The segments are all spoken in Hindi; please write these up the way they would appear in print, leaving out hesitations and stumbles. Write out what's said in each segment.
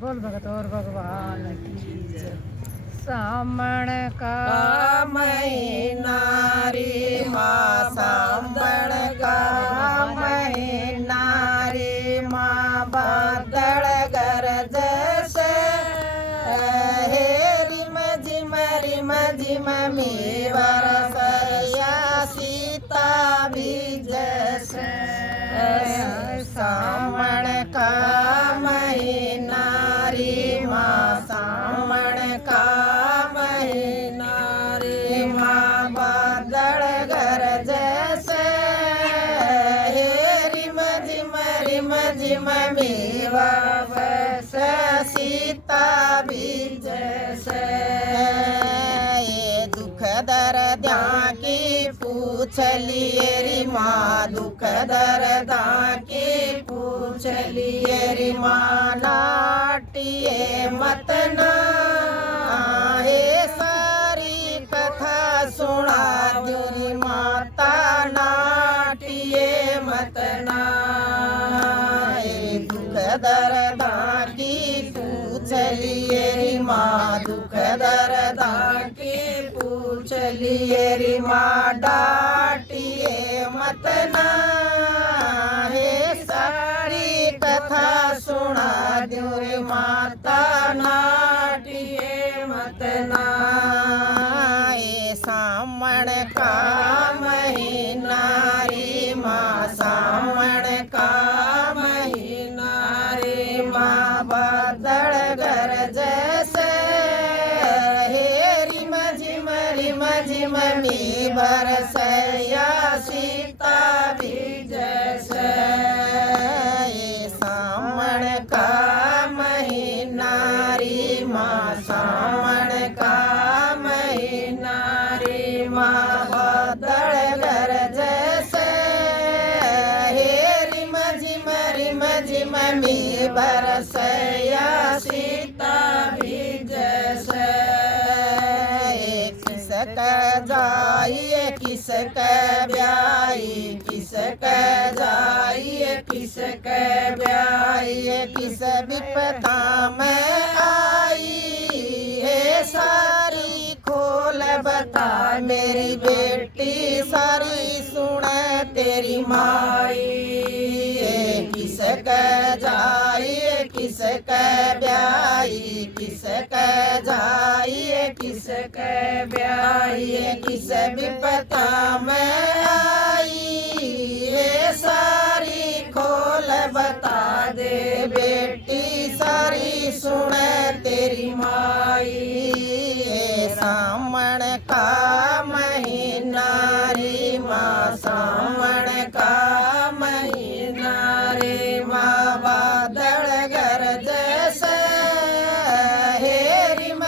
बोल भगत और भगवान की जय। सामण का महीना रे माँ, सावण का महीना रे माँ, बादल गरज से हे रिम झिम में बरसया सीता बीज से। सावण का महीना रे माँ, सावण का महीना रे माँ, बादल गरज से हे रिम झिम में बरस सीता बीज से। ये दुख दर्दा की पूछ लिए रे माँ, दुख दर्दा की पूछ लिए रे माँ, नाटिए मत ना हे सारी कथा सुना दो रे माता, नाटिए मत ना। दुख दर्दा की पूछ लिए रे माँ, दुख दर्दा की पूछ लिए रे माँ, डाटिए मत ना हे सारी कथा सुना दो रे माता, नाटिए मत ना। ये सावण का महीना रे माँ, सावण का महीना रे माँ, बादल गरज से हे रिम झिम में बरसया सीता बीज से। ये सावण का महीना रे माँ, सावण का महीना रे माँ, बादल गरज से हे रिम झिम में बरसया सीता बीज से। किसक जाइए किसक ब्याई, किसक जाइए किसक ब्याई, किस विपदा में आई हे सारी खोल बता मेरी बेटी, सारी सुने तेरी माई। किसक जाइए किसक ब्याई, किसक जाइए किसक ब्याई, किस विपदा में आई हे सारी खोल बता दे बेटी, सारी सुने तेरी माई। सावण का महीना रे माँ, सावण का महीना रे माँ, बादल गरज से हे रिम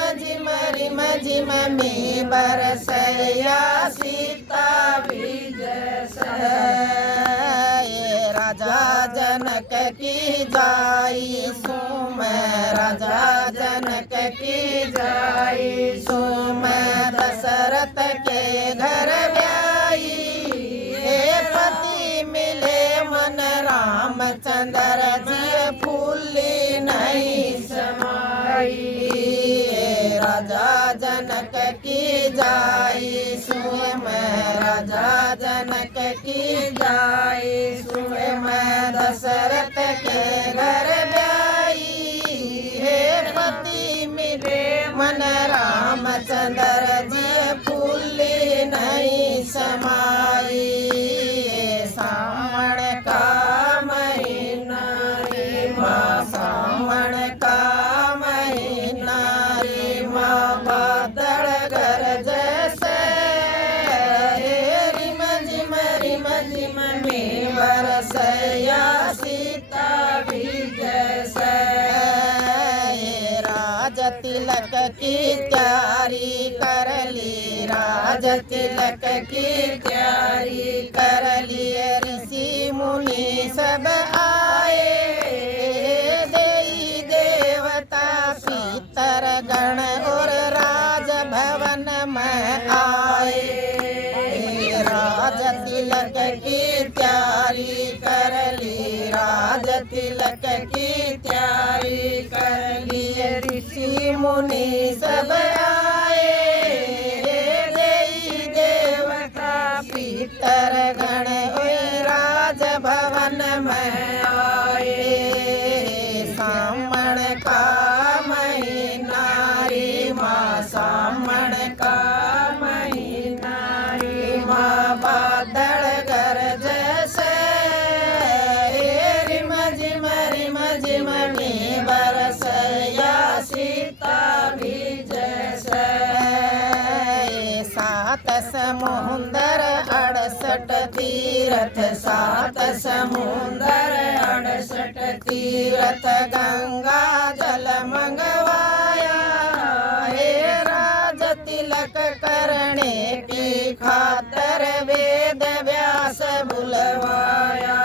झिम में बरसया सीता बीज से। राजा जनक की जाई सुम, राजा जनक की जाई सुम, दशरथ के घर ब्याई हे पति मिले मन रामचंद्र जी, फूली नहीं समाई। राजा जनक की जाई सुम, राजा जनक की जाई सुम, दशरथ के घर ब्याई हे पति मिले मन रामचंद्र जी, फूली नहीं समाई। सावण का महीना रे माँ, सावण का महीना रे माँ, बादल गरज से हे रिम झिम में बरसया सीता बीज से। राज तिलक की तैयारी कर ली, राज तिलक की तैयारी कर ली, ऋषि मुनि सब आए देवी देवता पितर गण और राज भवन में आए। राज तिलक की तैयारी कर ली, राज तिलक की तैयारी कर ली, ऋषि मुनि सब आए, देई देवता पितर गण ओए राज भवन में आए। सामण का महीना रे माँ, सामण का महीना रे माँ, बादल गरज से रिम झिम में बरस या सीता भी जैसे। सात समुंदर 68 तीरथ, सात समुंदर 68 तीरथ, गंगा जल मंगवाया, हे राज तिलक करने की खातर वेद व्यास बुलवाया।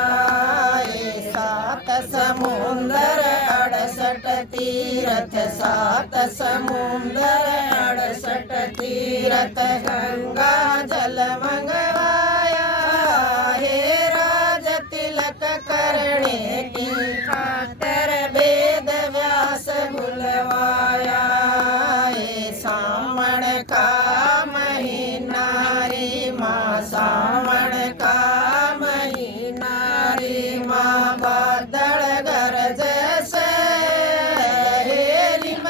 हे सात समुंदर 68 तीरथ, सात समुंदर 68 तीरथ, गंगा जल मंगवाया, हे राज तिलक करने की खातर वेद व्यास बुलवाया। हे सावण का महीना रे माँ, सावण का महीना रे माँ, बादल गरज से रिम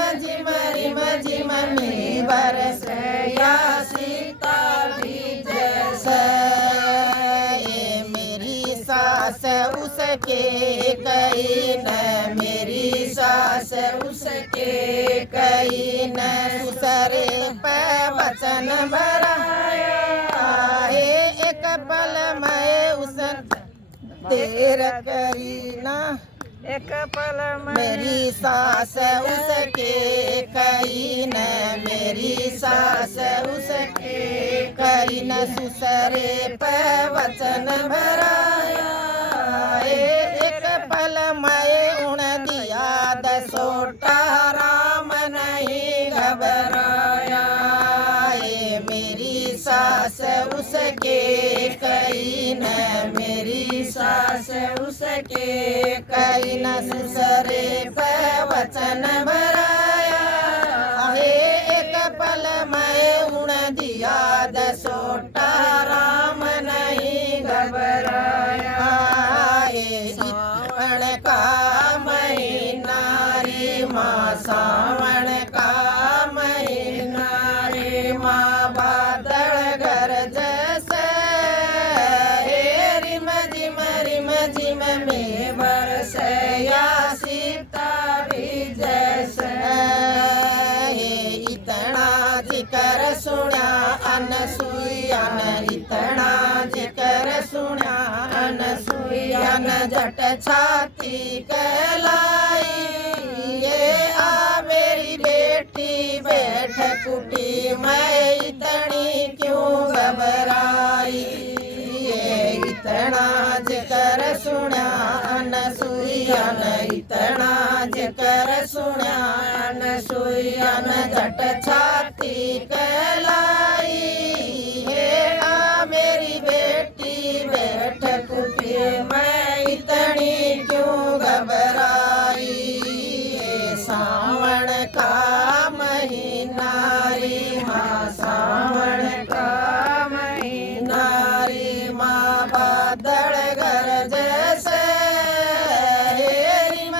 झिम में बरस या सीता भी जैसे। ये मेरी सास उसके कही न, मेरी सास उसके कही न, सुसरे पे वचन भराया, एक पल में उस देर करी ना, एक पल में मेरी सास उसके कही न, मेरी सास उसके कही न, सुसरे पे वचन भराया, एक पल में उण दिया दसोटा, राम नहीं घबराया। ये मेरी सास उसके कही न, मेरी सास उसके कही न, सुसरे पे वचन भराया, एक पल में उण दिया दसोटा, राम नहीं घबराया। सावण का महीना रे माँ, सावण का महीना रे माँ, बादल गरज से रिम झिम में बरस या सीता भी जैसे। इतना जिक्र सुना अनसुईया न, इतना जिक्र सुना अनसुईया न, झट छाती कहलाई, ये आ मेरी बेटी बैठ कुटी में, इतनी क्यों घबराई। ये इतना जिक्र सुना अनसुईया न, इतना जिक्र सुना अनसुईया न, झट छाती कहलाई, हे आ मेरी बेटी बैठ कुटी में, इतनी क्यों घबराई। ये सावण का महीना रे माँ, सावण का महीना रे माँ, बादल गरज से रिम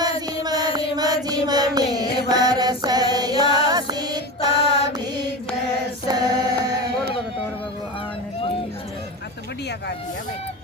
झिम में बरस या सीता भी जैसे। बोल भगत और भगवान की जय। तो बढ़िया गा दिया भाई।